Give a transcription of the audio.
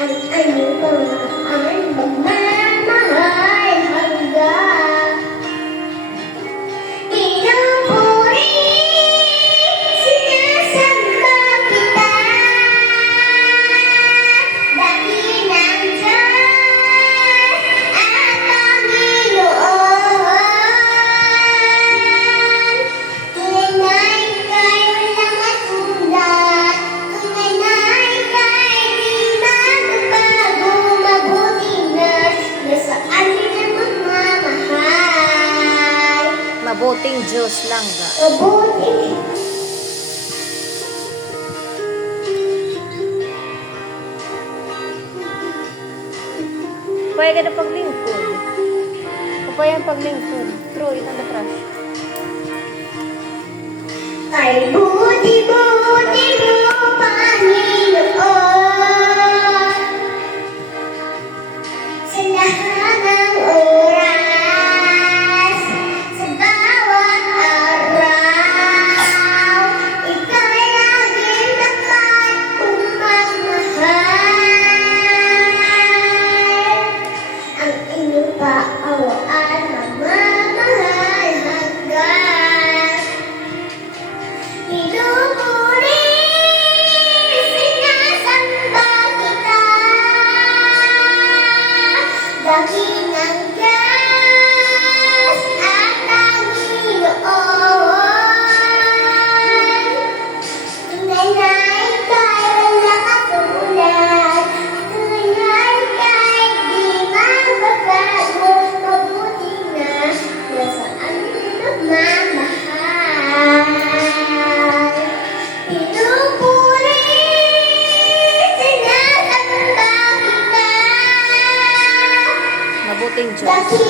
ang aming pamamaan, magmamahal hanggang pinupuri, sinasamba kita, dakilang Diyos at Panginoon. Tunay na ika'y walang katulad, tunay na ika'y di magbabago, mabuti na nasa amin ang magmamahal. Mabuting Diyos lang ga. Mabuti. Pwede ka na paglingkod. Kapaya ang paglingkod. True, itang the trash. Ay buti-buti mo, Panginoon, sa lahat ng oras, sa bawat araw, ika'y laging tapat pumamahal. Ang iyong kaawaan, magmamahal hanggang pinupuri, sinasamba kita, dakilang Diyos at Panginoon. Tunay na ika'y walang katulad, tunay na ika'y di magbabago, mabuti na nasa amin magmamahal. Pinupuri, sinasamba kita, Mabuting Diyos. dakilang